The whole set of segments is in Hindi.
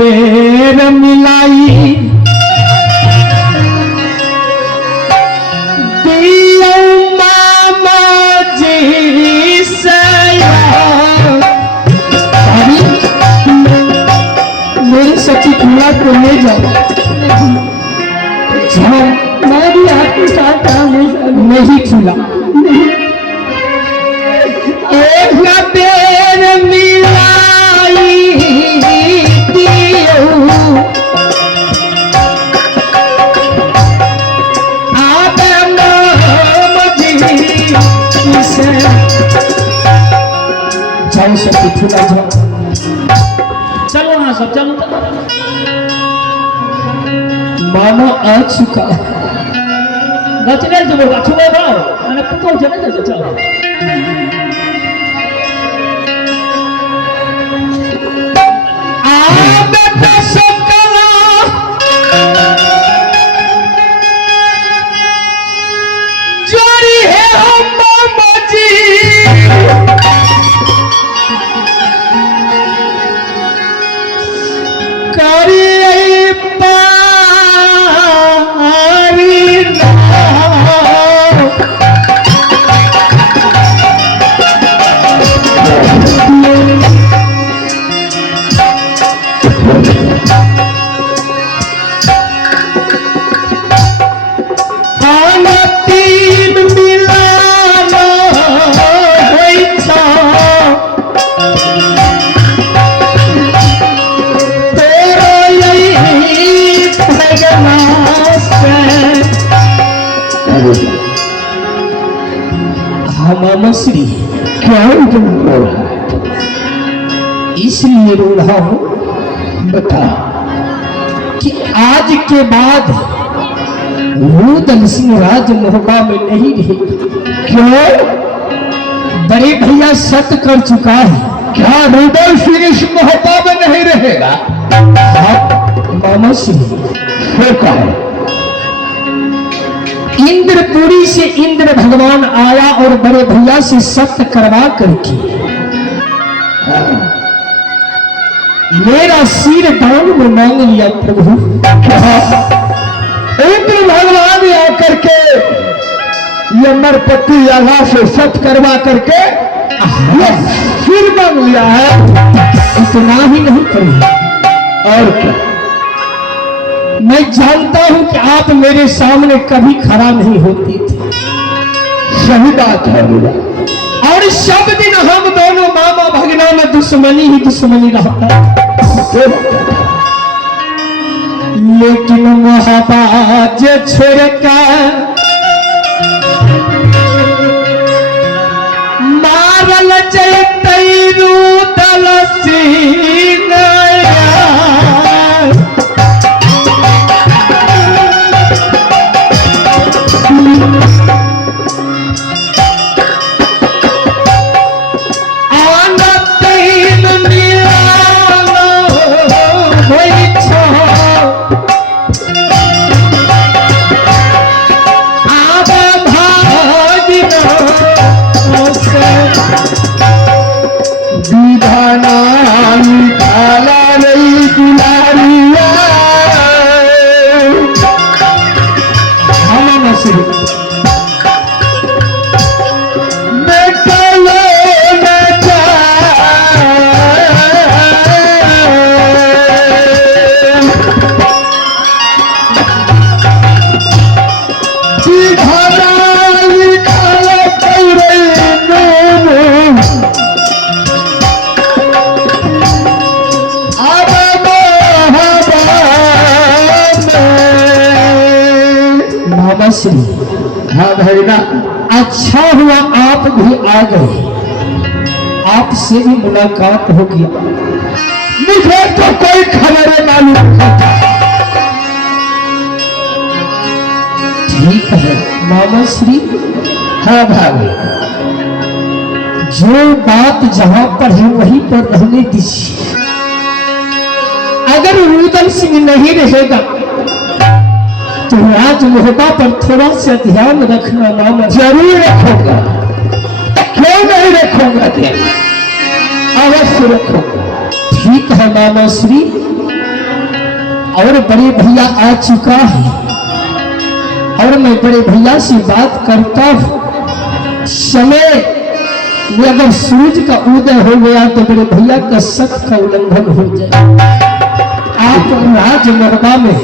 बेर मिलाई दियो मामा जी से मेरी सच्ची खुला को ले जाओ। मैं भी आपके साथ नहीं खुला। एक बेर मिलाई दियो आबे मामा जी से जाओ सच्ची खुला जाओ। चलो हाँ सब चलो मामा आ चुका गचने जो बोला छुए भाव मैंने पता चले तो चलो आ बेटा सकला जोड़ी है हम मामा जी मामा श्री क्या तुम रो रहा है? इसलिए रो रहा हूं बता कि आज के बाद रुदल सिंह राज मोहबा में नहीं रहेगी। क्यों? बड़े भैया सत्य कर चुका है। क्या रुदल सिंह इस मोहबा में नहीं रहेगा? मामा श्री फिर कहा इंद्रपुरी से इंद्र भगवान आया और बड़े भैया से सत्य करवा करके मेरा सिर दान में मांग लिया प्रभु। इंद्र भगवान आकर के ये नरपति आला से सत्य करवा करके ये सिर मांग लिया है। इतना ही नहीं करूंगा और क्या? मैं जानता हूं कि आप मेरे सामने कभी खड़ा नहीं होती थी। सही बात है मेरा। और सब दिन हम दोनों मामा भगना में दुश्मनी ही दुश्मनी रहता। लेकिन मोहब्बत छोड़ कर मारल जैतै रुदल सिंह हाँ भैया अच्छा हुआ आप भी आ गए। आपसे भी मुलाकात हो गया। मुझे तो कोई खबर मालूम नहीं था। ठीक है मामा श्री। हाँ भाभी जो बात जहां पर है वहीं पर रहने दीजिए। अगर रुदल सिंह नहीं रहेगा तो राज मोहबा पर थोड़ा सा ध्यान रखना मामा। जरूर रखूंगा, क्यों नहीं रखूंगा? अवश्य रखूंगा। ठीक है मामा श्री, और बड़े भैया आ चुका है और मैं बड़े भैया से बात करता हूं। समय में अगर सूरज का उदय हो गया तो बड़े भैया का सख्त का उल्लंघन हो जाए। आप राज मरबा में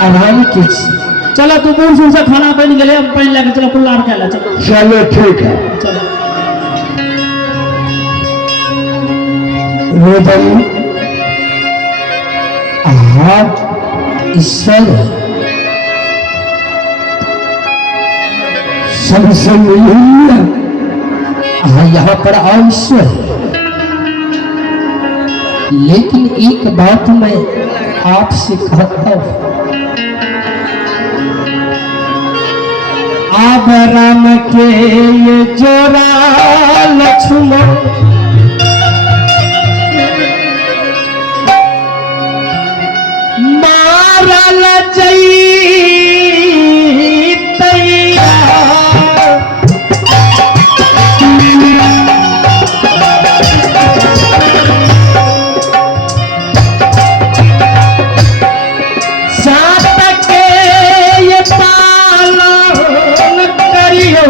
आराम कीजिए। चलो तू बूढ़ सूढ़ से खाना पहन के ले, अब पहन लेके चलो कुल्लार के ला। चलो चलो ठीक है। चलो रोदन आप ईश्वर सबसे मिलिए। यहाँ पर आओ ईश्वर, लेकिन एक बात मैं आपसे कहता हूं, आप राम के ये जोरा लक्ष्मण मारल जैतैया। सात के ये पालन करियो,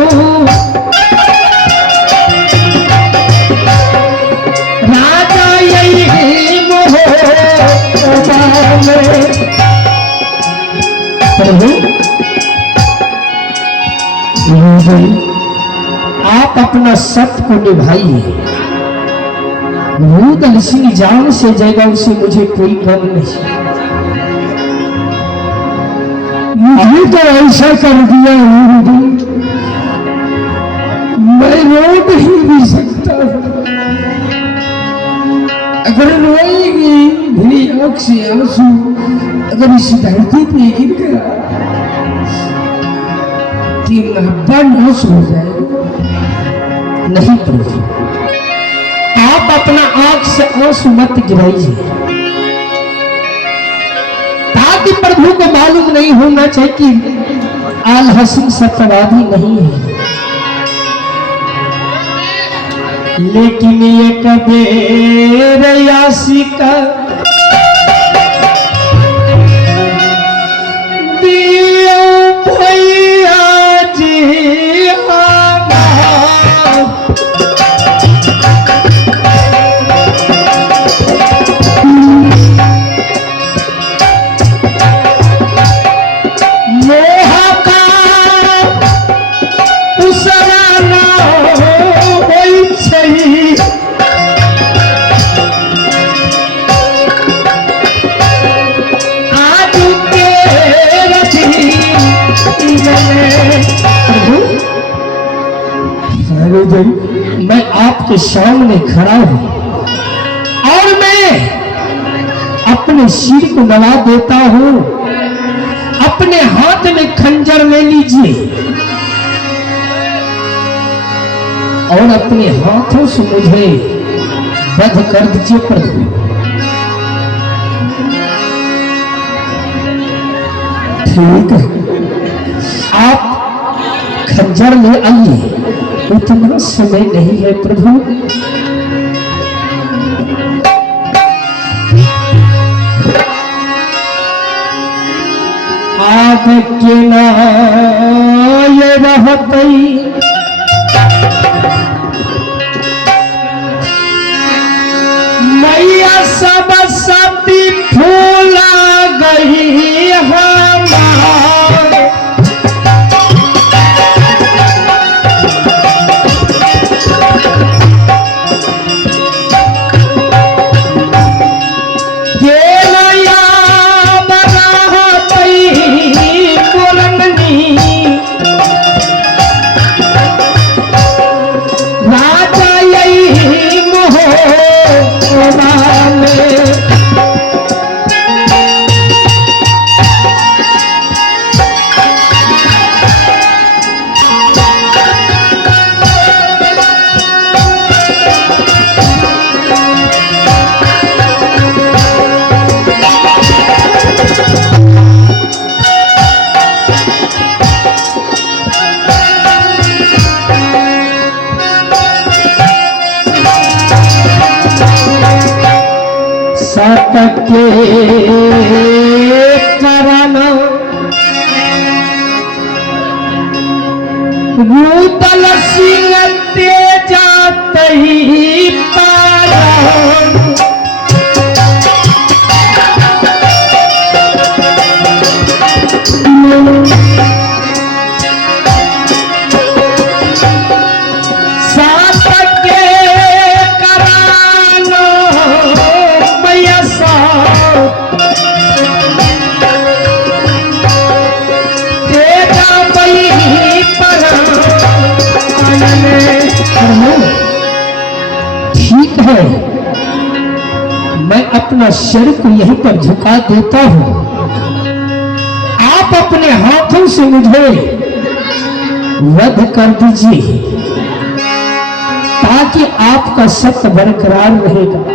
राजा यही मोह प्रभु। आप अपना सत्य को निभाइए। रुदन सिंह जान से जाएगा, उसे मुझे कोई गम नहीं। मुझे तो ऐसा कर दिया रुदन, मैं रो नहीं भी सकता। अगर रोएगी मेरी आंख से आंसू अगर इस धरती पे गिर गया कि नब्बा नाश हो जाए। नहीं प्रभु, आप अपना आंख से आंसू मत गिराइए, ताकि प्रभु को मालूम नहीं होना चाहिए कि आल हसन सत्यवादी नहीं है। लेकिन ये कबीर यासिका दियो भैया जी मोहा का उसराना होई छई। आज के रथी मैं आपके सामने खड़ा हूं और मैं अपने सिर को नवा देता हूं। अपने हाथ में खंजर ले लीजिए और अपने हाथों से मुझे वध कर दीजिए प्रभु। ठीक है, आप खंजर ले आइए, उतना समय नहीं है प्रभु। आप के नाय रहतई मैया सब सती फूला गई हमार। के कराना रूतल सिंह तेजा तही पारा ठीक है, मैं अपना सिर को यहीं पर झुका देता हूं। आप अपने हाथों से मुझे वध कर दीजिए ताकि आपका सत्य बरकरार रहेगा।